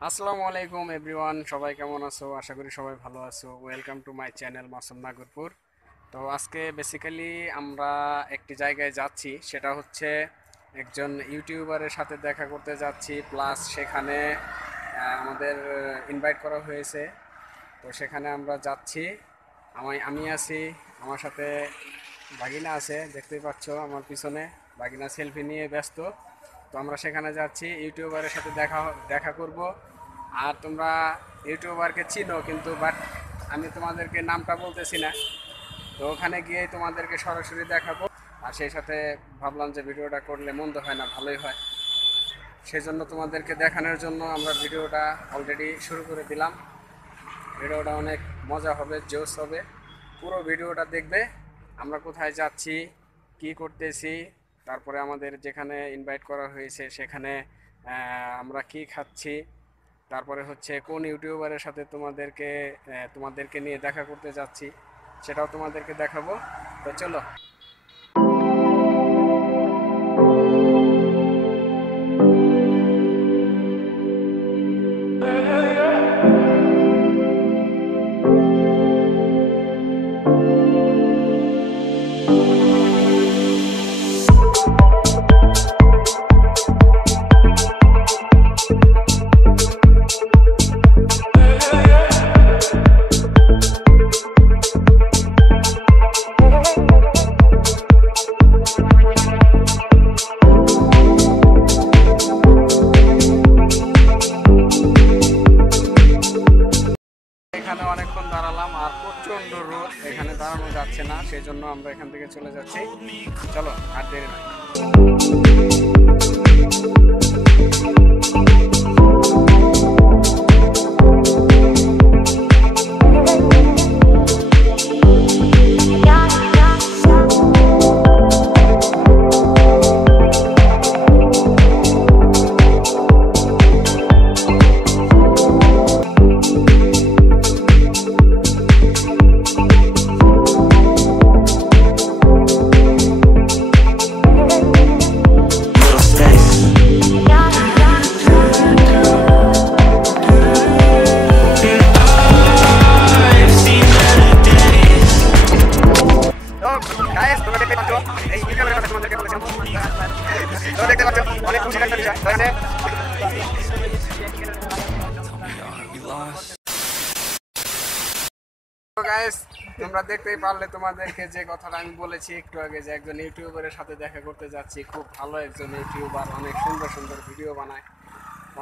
আসসালামু আলাইকুম এভরিওয়ান, সবাই কেমন আছো? আশা করি সবাই ভালো আছো। Welcome to my channel Masum Nagarpur. তো আজকে বেসিক্যালি আমরা একটি জায়গায় যাচ্ছি, সেটা হচ্ছে একজন ইউটিউবারের সাথে দেখা করতে যাচ্ছি, প্লাস সেখানে আমাদের ইনভাইট করা হয়েছে। তো সেখানে আমরা যাচ্ছি। আমি আছি, আমার সাথে বাগিনা আছে, দেখতেই পাচ্ছ আমার পিছনে। বাগিনা সেলফি নিয়ে ব্যস্ত। তো আমরা সেখানে যাচ্ছি, ইউটিউবারের সাথে দেখা দেখা করব। আর তোমরা ইউটিউবারকে চিনো কিন্তু, বাট আমি তোমাদেরকে নামটা বলতেছি না। তো ওখানে গিয়ে তোমাদেরকে সরাসরি দেখাবো। আর সেই সাথে ভাবলাম যে ভিডিওটা করলে মন্দ হয় না, ভালোই হয়। সেজন্য তোমাদেরকে দেখানোর জন্য আমরা ভিডিওটা অলরেডি শুরু করে দিলাম। ভিডিওটা অনেক মজা হবে, জোশ হবে। পুরো ভিডিওটা দেখবে, আমরা কোথায় যাচ্ছি, কি করতেছি, তারপরে আমাদের যেখানে ইনভাইট করা হয়েছে সেখানে আমরা কি খাচ্ছি, তারপরে হচ্ছে কোন ইউটিউবারের সাথে তোমাদেরকে নিয়ে দেখা করতে যাচ্ছি, সেটাও তোমাদেরকে দেখাবো। তো চলো। এখানে অনেকক্ষণ দাঁড়ালাম, আর প্রচন্ড রোদ, এখানে দাঁড়ানো যাচ্ছে না, সেই জন্য আমরা এখান থেকে চলে যাচ্ছি। চলো, আর দেরি নয়। Little space. I've seen better days. তো গাইস, তোমরা দেখতে পাচ্ছ এই ইউটিউবের কথা তোমাদেরকে বলেছিলাম। তো দেখতে পাচ্ছ অনেক খুশির একটা বিষয় হয়েছে। We lost. তো গাইস, তোমরা দেখতেই পারলে, তোমাদেরকে যে কথাটা আমি বলেছি একটু আগে, যে একজন ইউটিউবারের সাথে দেখা করতে যাচ্ছি। খুব ভালো একজন ইউটিউবার, অনেক সুন্দর সুন্দর ভিডিও বানায়,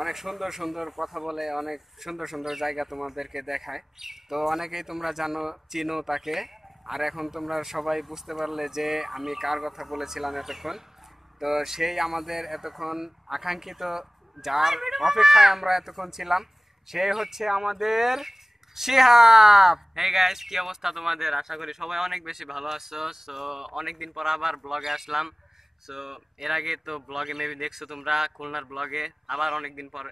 অনেক সুন্দর সুন্দর কথা বলে, অনেক সুন্দর সুন্দর জায়গা তোমাদেরকে দেখায়। তো অনেকেই তোমরা জানো, চিনো তাকে। আর এখন তোমরা সবাই বুঝতে পারলে যে আমি কার কথা বলেছিলাম এতক্ষণ। তো সেই আমাদের এতক্ষণ আকাঙ্ক্ষিত, যার অপেক্ষায় আমরা এতক্ষণ ছিলাম, সে হচ্ছে আমাদের শিহাব। হেই গাইস, কি অবস্থা তোমাদের? আশা করি সবাই অনেক বেশি ভালো আছো। সো অনেকদিন পর আবার ব্লগে আসলাম। সো এর আগে তো ব্লগে মেবি দেখছো তোমরা, খুলনার ব্লগে। আবার অনেকদিন পর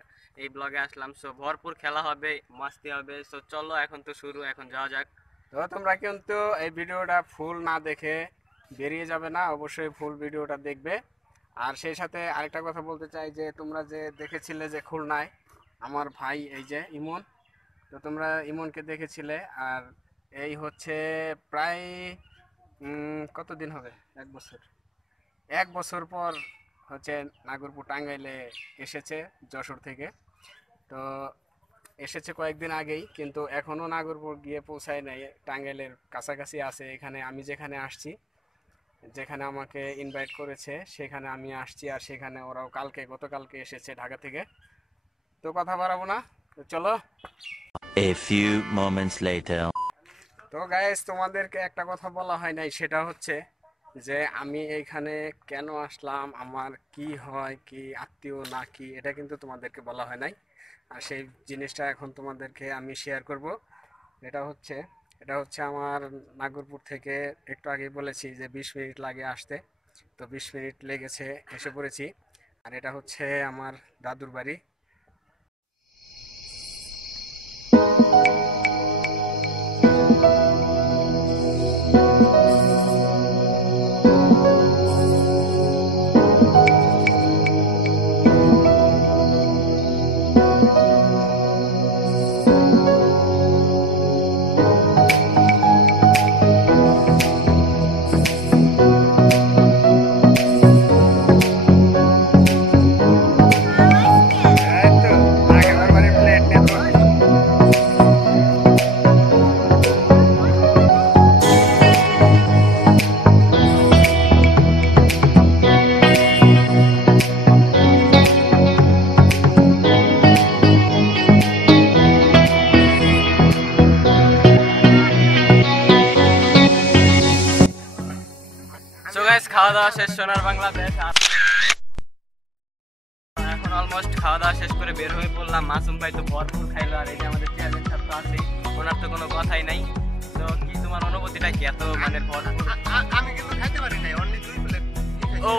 এই ব্লগে আসলাম। সো ভরপুর খেলা হবে, মাস্তি হবে। সো চলো, এখন তো শুরু, এখন যাওয়া যাক। তো তোমরা কিন্তু এই ভিডিওটা ফুল না দেখে বেরিয়ে যাবে না, অবশ্যই ফুল ভিডিওটা দেখবে। আর সেই সাথে আরেকটা কথা বলতে চাই, যে তোমরা যে দেখেছিলে যে খুলনায় আমার ভাই এই যে ইমন, তো তোমরা ইমনকে দেখেছিলে। আর এই হচ্ছে প্রায় কতদিন হবে, 1 বছর। 1 বছর পর হচ্ছে নাগরপুর টাঙ্গাইলে এসেছে, যশোর থেকে। তো এসেছে কয়েকদিন আগেই, কিন্তু এখনও নাগরপুর গিয়ে পৌঁছায় নাই, টাঙ্গাইলের কাছাকাছি আছে। এখানে আমি যেখানে আসছি, যেখানে আমাকে ইনভাইট করেছে, সেখানে আমি আসছি। আর সেখানে ওরাও গতকালকে এসেছে ঢাকা থেকে। তো কথা বাড়াবো না, তো চলো। A few moments later. তো গাইস, তোমাদেরকে একটা কথা বলা হয় নাই, সেটা হচ্ছে যে আমি এইখানে কেন আসলাম, আমার কি হয়, কি আত্মীয় না কি, এটা কিন্তু তোমাদেরকে বলা হয় নাই। আর সেই জিনিসটা এখন তোমাদেরকে আমি শেয়ার করব। এটা হচ্ছে এটা হচ্ছে আমার নাগরপুর থেকে, একটু আগেই বলেছি যে 20 মিনিট লাগে আসতে। তো 20 মিনিট লেগেছে, এসে পড়েছি। আর এটা হচ্ছে আমার দাদুর বাড়ি। খাওয়া দাওয়া শেষ সোনার বাংলাদেশ। আর এখন অলমোস্ট খাওয়া দাওয়া শেষ করে বের হয়ে পড়লাম। মাসুম ভাই তো ভরপুর খাইলো, আর এই যে আমাদের চেয়ারম্যান সাহেব তো আছেই, ওনার তো কোনো কথাই নাই। তো কি তোমার অনুভূতিটা কি এত মানে ভরপুর? আমি কিন্তু খাইতে পারি নাই, অনলি 2 প্লেট। ও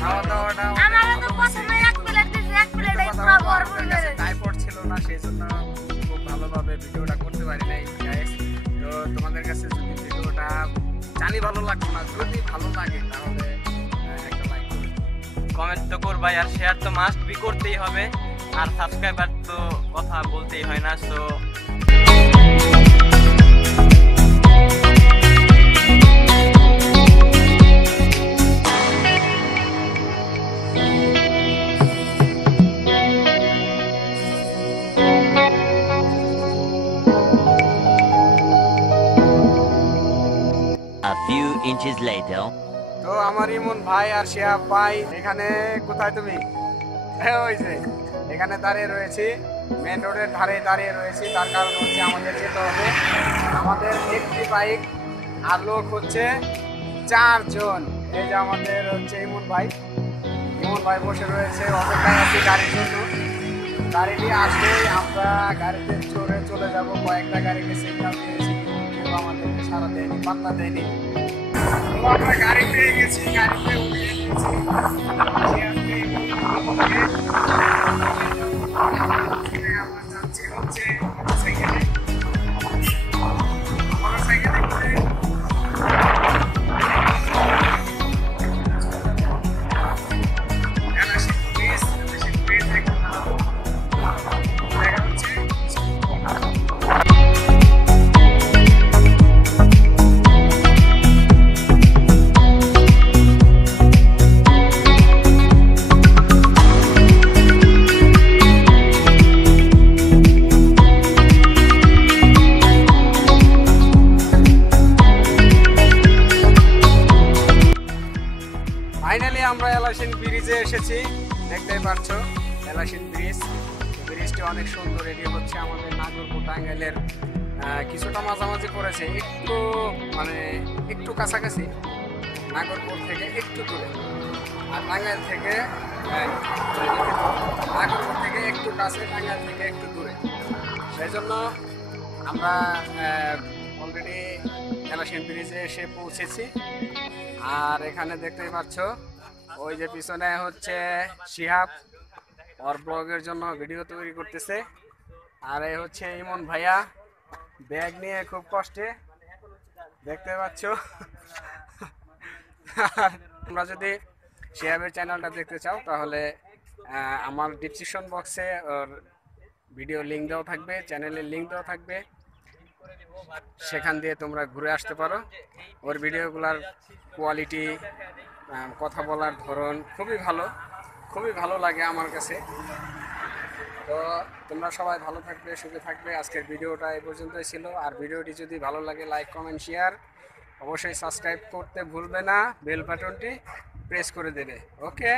খাওয়া দাওয়াটা আমারও তো প্রথমে এক প্লেট দিয়েছে, এক প্লেটে পুরো ভরপুর মেরে টাইপড ছিল না, সেই জন্য খুব ভালোভাবে ভিডিওটা করতে পারি নাই গাইস। তো তোমাদের কাছে যদি ভিডিওটা জানি ভালো লাগতো না, যদি ভালো লাগে তাহলে একটা লাইক করবে, কমেন্ট তো করবাই, আর শেয়ার তো মাস্ট বি করতেই হবে, আর সাবস্ক্রাইবার তো কথা বলতেই হয় না। So A few inches later. তো আমার ইমন ভাই আর শিহাব ভাই এখানে কোথায় তুমি? হ্যাঁ ওই যে এখানে দাঁড়িয়ে রয়েছি, মেন রোডের ধারে দাঁড়িয়ে রয়েছি। তার কারণ হচ্ছে আমাদের যেতে হবে, আমাদের একটি বাইক আর লোক হচ্ছে 4 জন। এই যে আমাদের হচ্ছে ইমন ভাই বসে রয়েছে, অপেক্ষায় আছি গাড়ির জন্য। গাড়িটি আসলেই আমরা গাড়িতে চড়ে চলে যাব। কয়েকটা গাড়িকে সিগন্যাল দিয়েছি, কেউ আমাদেরকে সারা দেয়নি, পাত্তা দেয়নি। তো আমরা গাড়ি পেয়ে গেছি, গাড়িতে উঠিয়ে দিয়েছি। আমরা যাচ্ছি হচ্ছে মোটরসাইকেলে। মোটরসাইকেলে করে এলাশিক ব্রিজ দেখা হচ্ছে। ফাইনালি আমরা এলাশিন ব্রিজে এসেছি, দেখতেই পাচ্ছ এলাশিন ব্রিজ। ব্রিজটি অনেক সুন্দর। এটি হচ্ছে আমাদের নাগরপুর টাঙ্গাইলের কিছুটা মাঝামাঝি করেছে, একটু মানে একটু কাছাকাছি, নাগরপুর থেকে একটু দূরে, আর টাঙ্গাইল থেকে নাগরপুর থেকে একটু কাছে, টাঙ্গাইল থেকে একটু দূরে। সেই জন্য আমরা অলরেডি এলাশিন ব্রিজে এসে পৌঁছেছি। আর এখানে দেখতেই পাচ্ছ ওই যে পিছনে হচ্ছে শিহাব, ওর ব্লগের জন্য ভিডিও তৈরি করতেছে। আর এই হচ্ছে ইমন ভাইয়া, ব্যাগ নিয়ে খুব কষ্টে, দেখতে পাচ্ছ। তোমরা যদি শিহাবের চ্যানেলটা দেখতে চাও তাহলে আমার ডিসক্রিপশন বক্সে ওর ভিডিও লিঙ্ক দেওয়া থাকবে, চ্যানেলের লিঙ্ক দেওয়া থাকবে, সেখান দিয়ে তোমরা ঘুরে আসতে পারো। ওর ভিডিওগুলোর কোয়ালিটি, কথা বলার ধরন খুবই ভালো লাগে আমার কাছে। তো তোমরা সবাই ভালো থাকবে, সুখে থাকবে। আজকের ভিডিওটা এই পর্যন্তই ছিল। আর ভিডিওটি যদি ভালো লাগে লাইক, কমেন্ট, শেয়ার, অবশ্যই সাবস্ক্রাইব করতে ভুলবে না, বেল বাটনটি প্রেস করে দেবে। ওকে।